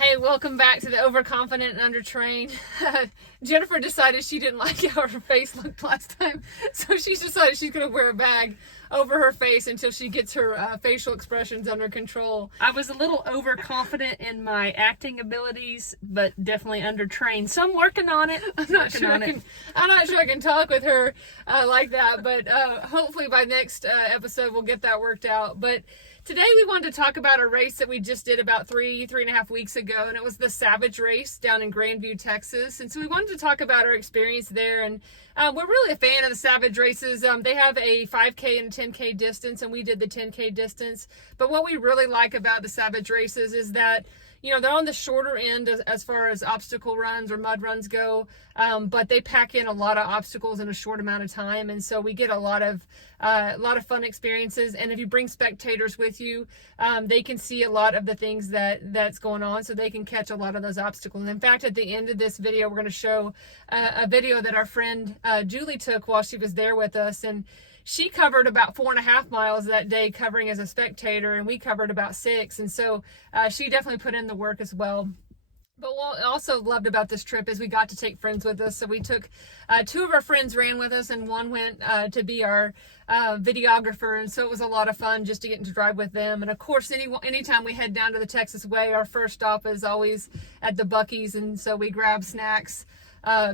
Hey, welcome back to the Overconfident and Undertrained. Jennifer decided she didn't like how her face looked last time, so she's decided she's going to wear a bag over her face until she gets her facial expressions under control. I was a little overconfident in my acting abilities, but definitely undertrained. So I'm working on it. I'm not sure I can talk with her like that, but hopefully by next episode we'll get that worked out. But today we wanted to talk about a race that we just did about three and a half weeks ago, and it was the Savage Race down in Grandview, Texas. And so we wanted to talk about our experience there, and we're really a fan of the Savage races. They have a 5K and 10K distance, and we did the 10K distance. But what we really like about the Savage races is that, you know, they're on the shorter end as far as obstacle runs or mud runs go, but they pack in a lot of obstacles in a short amount of time, and so we get a lot of fun experiences. And if you bring spectators with you, they can see a lot of the things that's going on, so they can catch a lot of those obstacles. And in fact, at the end of this video, we're going to show a video that our friend Julie took while she was there with us, and she covered about 4.5 miles that day covering as a spectator, and we covered about 6. And so she definitely put in the work as well. But what I also loved about this trip is we got to take friends with us. So we took 2 of our friends ran with us, and one went to be our videographer. And so it was a lot of fun just to get to drive with them. And of course, anytime we head down to the Texas Way, our first stop is always at the Buc-ee's. And so we grab snacks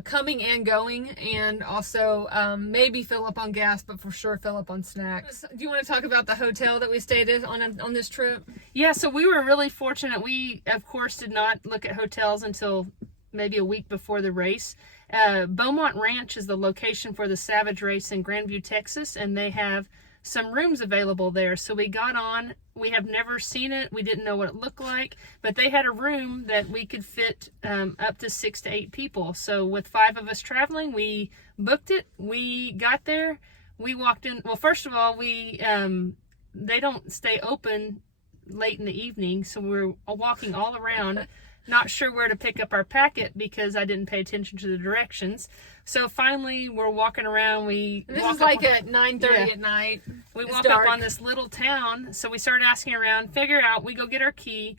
coming and going, and also maybe fill up on gas, but for sure fill up on snacks. Do you want to talk about the hotel that we stayed at on this trip? Yeah, so we were really fortunate. We, of course, did not look at hotels until maybe a week before the race. Beaumont Ranch is the location for the Savage Race in Grandview, Texas, and they have some rooms available there. So we got on. We have never seen it. We didn't know what it looked like, but they had a room that we could fit up to 6 to 8 people. So with 5 of us traveling, we booked it. We got there. We walked in. Well, first of all, they don't stay open late in the evening, so we're walking all around, not sure where to pick up our packet because I didn't pay attention to the directions. So finally, we're walking around. This is like at 9:30 at night. We walk up on this little town, so we start asking around, figure out, we go get our key.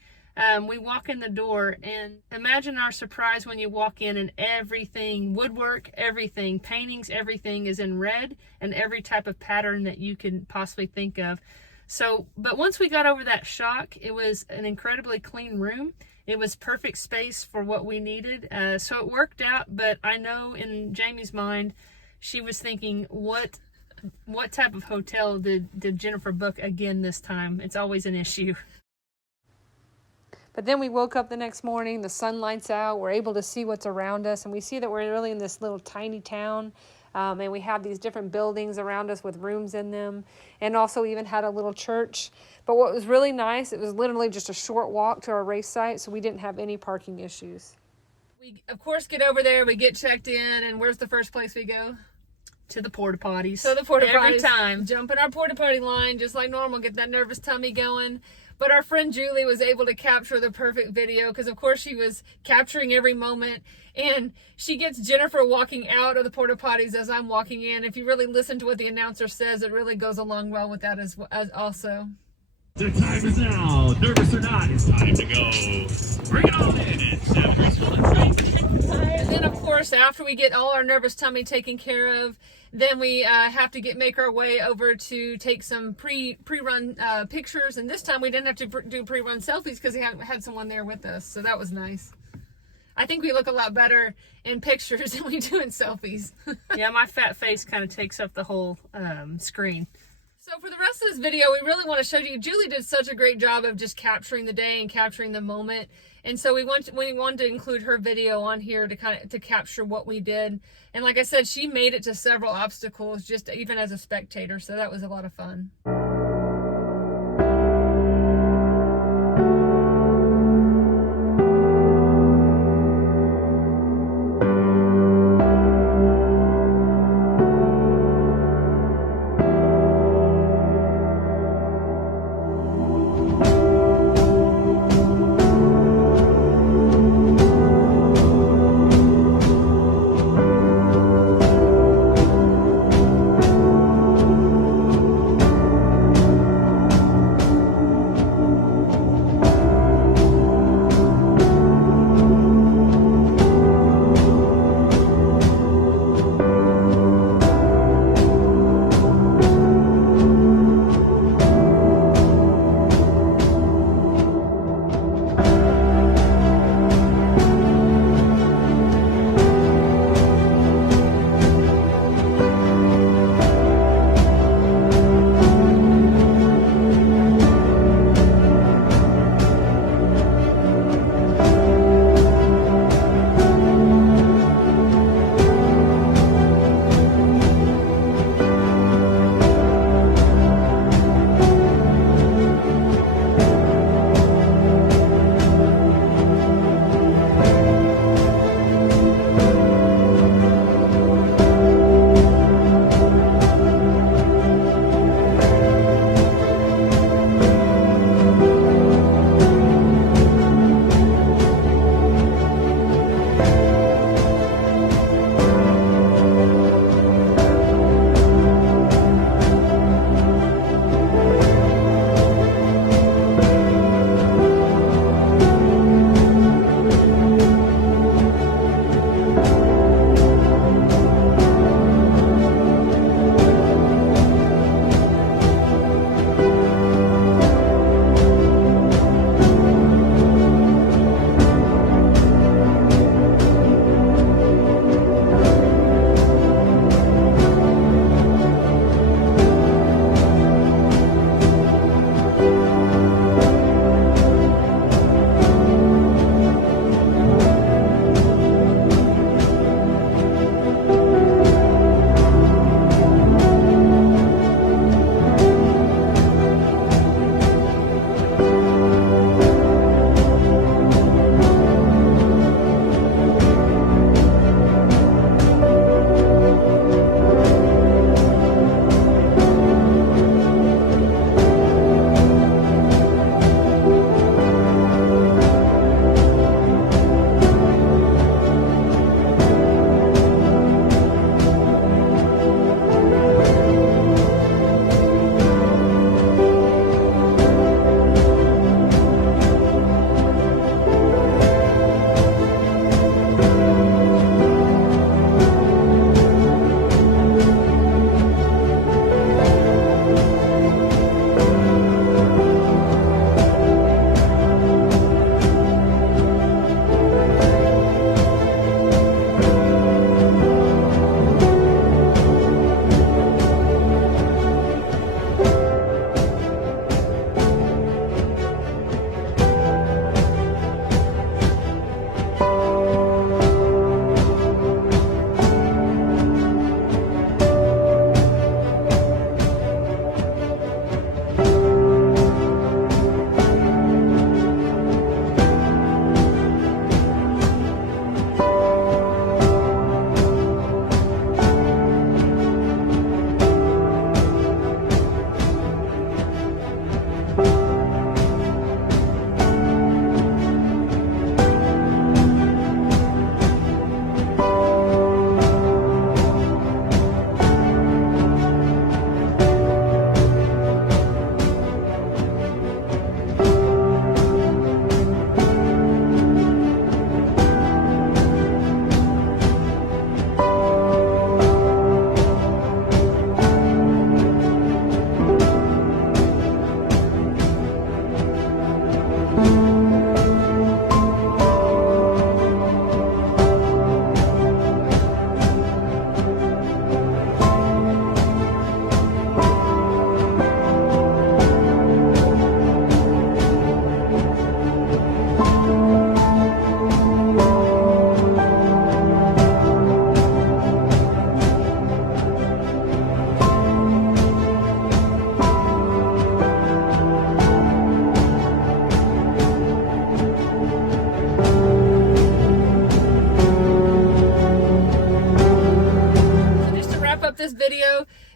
We walk in the door, and imagine our surprise when you walk in and everything, woodwork, everything, paintings, everything is in red and every type of pattern that you can possibly think of. So, but once we got over that shock, it was an incredibly clean room. It was perfect space for what we needed. So it worked out, but I know in Jamie's mind, she was thinking, what type of hotel did Jennifer book again this time? It's always an issue. But then we woke up the next morning, the sun lights out, we're able to see what's around us, and we see that we're really in this little tiny town. And we have these different buildings around us with rooms in them, and also even had a little church. But what was really nice, it was literally just a short walk to our race site, so we didn't have any parking issues. We, of course, get over there, we get checked in, and where's the first place we go? To the porta potties. So the porta potties. Every time. Jump in our porta potty line, just like normal, get that nervous tummy going. But our friend Julie was able to capture the perfect video because, of course, she was capturing every moment. And she gets Jennifer walking out of the porta potties as I'm walking in. If you really listen to what the announcer says, it really goes along well with that as also. The time is now. Nervous or not, it's time to go. Bring it on in. It's 7 And then, of course, after we get all our nervous tummy taken care of, then we have to make our way over to take some pre-run pictures. And this time we didn't have to do pre-run selfies because we had someone there with us. So that was nice. I think we look a lot better in pictures than we do in selfies. Yeah, my fat face kind of takes up the whole screen. So for the rest of this video, we really want to show you, Julie did such a great job of just capturing the day and capturing the moment. And so we wanted to include her video on here to capture what we did. And like I said, she made it to several obstacles just even as a spectator. So that was a lot of fun.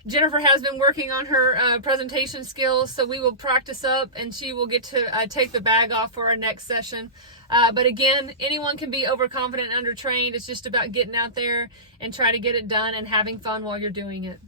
Jennifer has been working on her presentation skills, so we will practice up and she will get to take the bag off for our next session. But again, anyone can be overconfident and undertrained. It's just about getting out there and try to get it done and having fun while you're doing it.